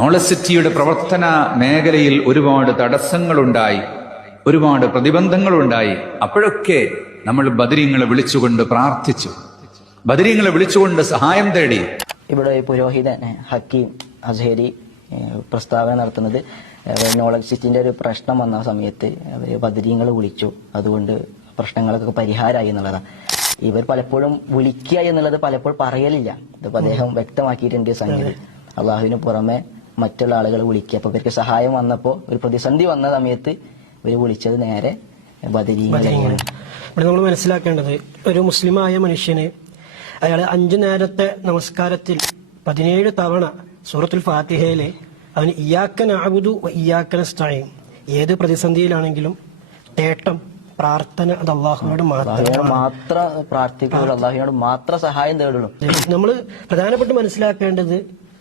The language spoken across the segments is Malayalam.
നോളജ് സിറ്റിയുടെ പ്രവർത്തന മേഖലയിൽ ഒരുപാട് തടസ്സങ്ങളുണ്ടായി, ഒരുപാട് പ്രതിബന്ധങ്ങളുണ്ടായി. അപ്പോഴൊക്കെ നമ്മൾ ബദരീങ്ങളെ വിളിച്ചുകൊണ്ട് പ്രാർത്ഥിച്ചു, ബദരീങ്ങളെ വിളിച്ചുകൊണ്ട് സഹായം തേടി. ഇവിടെ പുരോഹിതൻ ഹക്കീം അസ്ഹരി പ്രസ്താവന നടത്തുന്നത് നോളജ് സിറ്റിന്റെ ഒരു പ്രശ്നം വന്ന സമയത്ത് അവര് ബദരീങ്ങൾ വിളിച്ചു, അതുകൊണ്ട് പ്രശ്നങ്ങളൊക്കെ പരിഹാരമായി എന്നുള്ളതാണ്. ഇവർ പലപ്പോഴും വിളിക്കുക എന്നുള്ളത് പലപ്പോഴും പറയലില്ല. ഇതിപ്പോ അദ്ദേഹം വ്യക്തമാക്കിയിട്ടുണ്ട് സംഗതി. അള്ളാഹുവിന് പുറമെ മറ്റുള്ള ആളുകൾ വിളിക്കുക. അപ്പൊ ഇവർക്ക് സഹായം വന്നപ്പോ ഒരു പ്രതിസന്ധി വന്ന സമയത്ത് ഇവർ വിളിച്ചത് നേരെ ബദരീങ്ങളെയാണ്. ഇവിടെ നമ്മൾ മനസ്സിലാക്കേണ്ടത്, ഒരു മുസ്ലിമായ മനുഷ്യന് അയാൾ 5 നേരത്തെ നമസ്കാരത്തിൽ 17 തവണ സൂറത്തുൽ ഫാത്തിഹയിലെ അവന് ഇയ്യാക നഅ്ബുദു വ ഇയ്യാക നസ്തഈൻ, ഏത് പ്രതിസന്ധിയിലാണെങ്കിലും തേട്ടം പ്രാർത്ഥന അത് അള്ളാഹുവിനോട് മാത്രം പ്രാർത്ഥിക്കുള്ളൂ, അള്ളാഹുവിനോട് മാത്രം സഹായം തേടുള്ളൂ. നമ്മൾ പ്രധാനപ്പെട്ട് മനസ്സിലാക്കേണ്ടത്,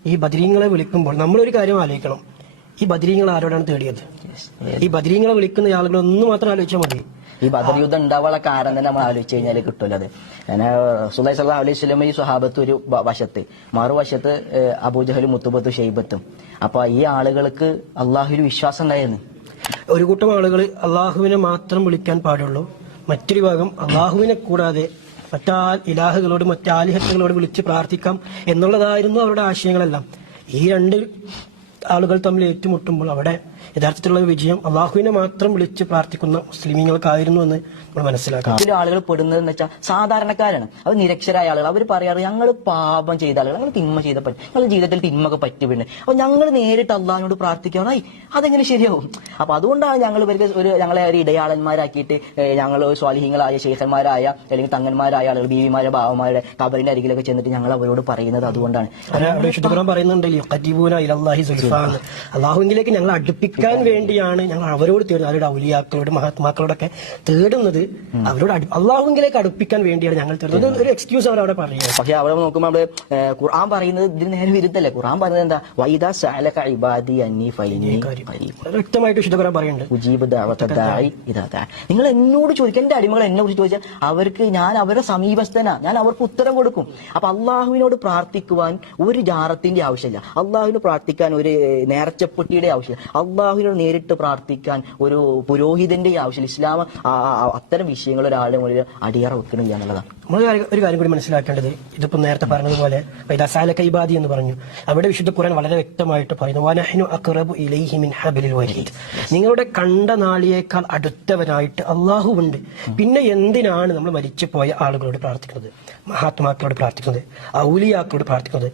ഈ ബദരീങ്ങളെ വിളിക്കുമ്പോൾ നമ്മളൊരു കാര്യം ആലോചിക്കണം. ഈ ബദരീങ്ങൾ ആരോടാണ് തേടിയത്? ഈ ബദരീങ്ങളെ വിളിക്കുന്ന ആളുകൾ ഒന്ന് മാത്രം ആലോചിച്ചാൽ മതി. ഈ ബദർ യുദ്ധം ഉണ്ടാവാനുള്ള കാരണം തന്നെ നമ്മൾ ആലോചിച്ച് കഴിഞ്ഞാൽ കിട്ടുമല്ലോ. അത് റസൂലുള്ളാഹി സ്വല്ലല്ലാഹു അലൈഹി വസല്ലം ഈ സ്വഹാബത്ത് ഒരു വശത്ത്, മറുവശത്ത് അബൂജഹലും മുത്തുബത്തും ഷൈബത്തും. അപ്പൊ ഈ ആളുകൾക്ക് അള്ളാഹുവിൽ വിശ്വാസം ഉണ്ടായിരുന്നു. ഒരു കൂട്ടം ആളുകൾ അള്ളാഹുവിനെ മാത്രം വിളിക്കാൻ പാടുള്ളൂ, മറ്റൊരു ഭാഗം അള്ളാഹുവിനെ കൂടാതെ ഇലാഹുകളോട് മറ്റാലിഹത്തുകളോട് വിളിച്ച് പ്രാർത്ഥിക്കാം എന്നുള്ളതായിരുന്നു അവരുടെ ആശയങ്ങളെല്ലാം. ഈ രണ്ട് ആളുകൾ തമ്മിൽ ഏറ്റുമുട്ടുമ്പോൾ അവിടെ യഥാർത്ഥത്തിലുള്ള വിജയം അള്ളാഹുവിനെ മാത്രം വിളിച്ച് പ്രാർത്ഥിക്കുന്ന മുസ്ലിമീങ്ങൾക്കായിരുന്നു എന്ന് നമ്മൾ മനസ്സിലാക്കാം. ഇതിൽ ആളുകൾ പെടുന്നതെന്ന് വെച്ചാൽ സാധാരണക്കാരാണ്, അവർ നിരക്ഷരായ ആളുകൾ. അവർ പറയാറ് ഞങ്ങൾ പാപം ചെയ്ത ആളുകൾ, ഞങ്ങൾ തിന്മ ചെയ്ത പറ്റും, ഞങ്ങളുടെ ജീവിതത്തിൽ തിന്മൊക്കെ പറ്റുപിണ്ട്, അപ്പൊ ഞങ്ങൾ നേരിട്ട് അള്ളാഹിനോട് പ്രാർത്ഥിക്കാനായി അതെങ്ങനെ ശരിയാവും? അപ്പൊ അതുകൊണ്ടാണ് ഞങ്ങൾ ഞങ്ങളെ ഒരു ഇടയാളന്മാരാക്കിയിട്ട് ഞങ്ങൾ സ്വാലിഹീങ്ങളായ ശൈഖന്മാരായ അല്ലെങ്കിൽ തങ്ങന്മാരായ ആളുകൾ, ബീവിമാരെ ഭാവമാരുടെ കബറിന്റെ അരികിലൊക്കെ ചെന്നിട്ട് ഞങ്ങൾ അവരോട് പറയുന്നത്. അതുകൊണ്ടാണ് അള്ളാഹുവിലേക്ക് ഞങ്ങൾ അടുപ്പിക്കാൻ വേണ്ടിയാണ് ഞങ്ങൾ അവരോട് തേടുന്നത്. അവരുടെ ഔലിയാക്കളോട് മഹാത്മാക്കളോടൊക്കെ തേടുന്നത് അവരോട് അള്ളാഹുവിലേക്ക് അടുപ്പിക്കാൻ വേണ്ടിയാണ് ഞങ്ങൾ തേടുന്നത്. ഒരു എക്സ്ക്യൂസ് അവരവിടെ പറയുന്നത്. പക്ഷെ അവിടെ നോക്കുമ്പോൾ അവിടെ ഖുർആൻ പറയുന്നത് ഇതിന് നേരെ വിരുദ്ധല്ലേ. ഖുർആൻ പറയുന്നത് എന്താ? വൈദാ സഅലക ഇബാദി അന്നി ഫൈനി, വ്യക്തമായിട്ട് വിശുദ്ധ പറയുന്നുണ്ട്, ഉജീബ് ദഅവത ദാഇ ഇദാ ദഅ. നിങ്ങൾ എന്നോട് ചോദിക്കുക, എന്റെ അടിമകൾ എന്നെ കുറിച്ച് ചോദിച്ചാൽ അവർക്ക് ഞാൻ അവരുടെ സമീപസ്ഥനാ, ഞാൻ അവർക്ക് ഉത്തരം കൊടുക്കും. അപ്പൊ അള്ളാഹുവിനോട് പ്രാർത്ഥിക്കുവാൻ ഒരു ജാറത്തിന്റെ ആവശ്യമില്ല, അള്ളാഹുവിന് പ്രാർത്ഥിക്കാൻ ഒരു നേർച്ചപ്പെട്ടിയുടെ ആവശ്യമില്ല, അള്ളാഹുവിനോട് നേരിട്ട് പ്രാർത്ഥിക്കാൻ ഒരു പുരോഹിതന്റെ ആവശ്യമില്ല. ഇസ്ലാം അത്തരം വിഷയങ്ങൾ ഒരാളുടെ മുന്നിൽ അടിയറ വെക്കണില്ല എന്നുള്ളതാണ്. നമ്മൾ ഒരു കാര്യം കൂടി മനസ്സിലാക്കേണ്ടത്, ഇതിപ്പോ നേരത്തെ പറഞ്ഞതുപോലെ വൈദാസാലക ഇബാദി എന്ന് പറഞ്ഞു, അവിടെ വിശുദ്ധ ഖുർആൻ വളരെ വ്യക്തമായിട്ട് പറയുന്നു, വനഹ്നു അഖ്റബു ഇലൈഹി മിൻ ഹബ്ലിൽ വരീദ്, നിങ്ങളുടെ കണ്ട നാളിയേക്കാൾ അടുത്തവനായിട്ട് അള്ളാഹു ഉണ്ട്. പിന്നെ എന്തിനാണ് നമ്മൾ മരിച്ചു പോയ ആളുകളോട് പ്രാർത്ഥിക്കുന്നത്, മഹാത്മാക്കളോട് പ്രാർത്ഥിക്കുന്നത്, ഔലിയാക്കളോട് പ്രാർത്ഥിക്കുന്നത്?